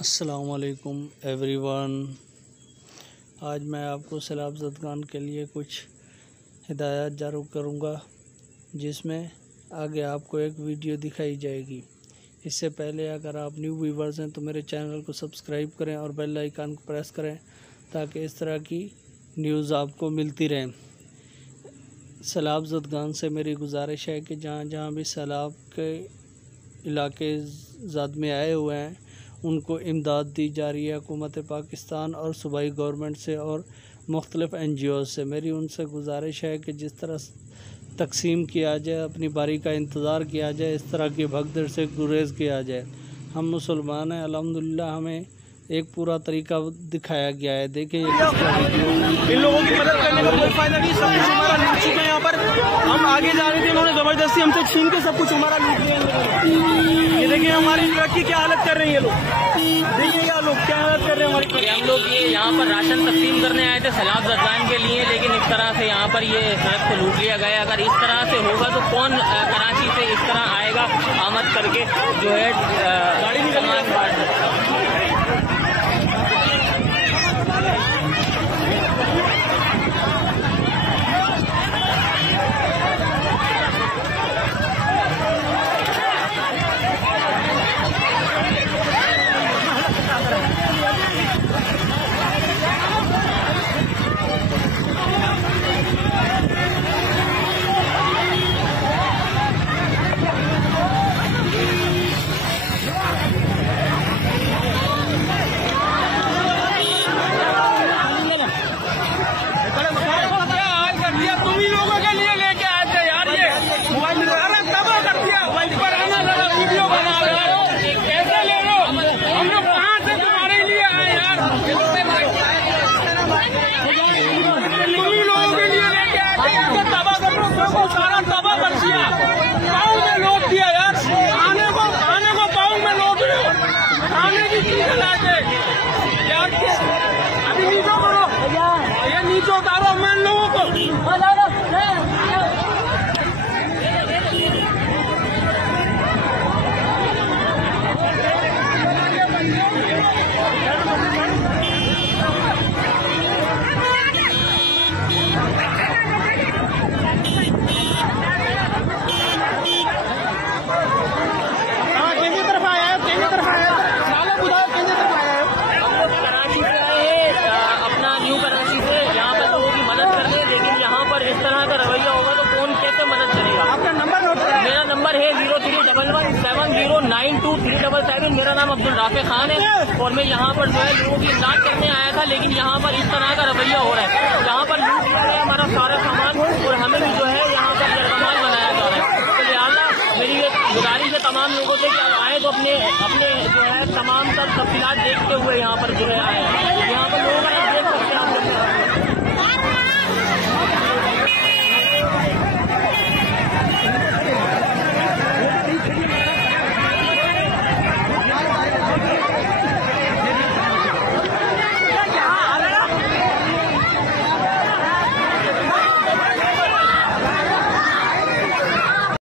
अस्सलामुअलैकुम एवरीवन। आज मैं आपको सैलाब ज़दगान के लिए कुछ हिदायत जारी करूँगा, जिसमें आगे आपको एक वीडियो दिखाई जाएगी। इससे पहले अगर आप न्यू व्यूवर्स हैं तो मेरे चैनल को सब्सक्राइब करें और बेल आइकन को प्रेस करें ताकि इस तरह की न्यूज़ आपको मिलती रहें। सैलाब ज़दगान से मेरी गुजारिश है कि जहाँ जहाँ भी सैलाब के इलाके ज़द में आए हुए हैं उनको इमदाद दी जा रही है हुकूमत पाकिस्तान और सूबाई गवर्नमेंट से और मुख्तलिफ़ NGO से। मेरी उनसे गुजारिश है कि जिस तरह तकसीम किया जाए, अपनी बारी का इंतज़ार किया जाए, इस तरह की भगदड़ से गुरेज़ किया जाए। हम मुसलमान हैं, अल्हम्दुलिल्लाह हमें एक पूरा तरीका दिखाया गया है। देखिए इन लोगों की मदद करने का कोई फायदा नहीं, सब कुछ हमारा लूट चुके हैं। यहाँ पर हम आगे जा रहे थे, इन्होंने जबरदस्ती हमसे छीन के सब कुछ हमारा लूट लिया। ये देखिए हमारी ट्रक की क्या हालत कर रहे हैं ये लोग, देखिए ये लोग क्या हालत कर रहे हैं हमारी। हम लोग ये यहाँ पर राशन तकसीम करने आए थे सैलाब ज़दगान के लिए, लेकिन इस तरह से यहाँ पर ये सड़क को लूट लिया गया। अगर इस तरह से होगा तो कौन कराची से इस तरह आएगा आमद करके जो है गाड़ी सामान बांट सकता। सारा तबाह कर दिया, गाँव में लोग दिया यार, खाने को गाँव में लोग खाने की चीजें लाके यार। अभी नीचे करो, ये नीचे उतारो मैं लोगों को। है 0311709237 मेरा नाम अब्दुल राफे खान है और मैं यहाँ पर जो है लोगों की इमदाद करने आया था, लेकिन यहाँ पर इस तरह का रवैया हो रहा है। यहाँ पर लूट लिया गया हमारा सारा सामान और हमें भी जो है यहाँ पर जरगमान बनाया जा रहा है। तो लिहाजा मेरी ये गुजारिश है तमाम लोगों से कि आए तो अपने जो है तमाम तफसीलात देखते हुए यहाँ पर जो है आए। यहाँ पर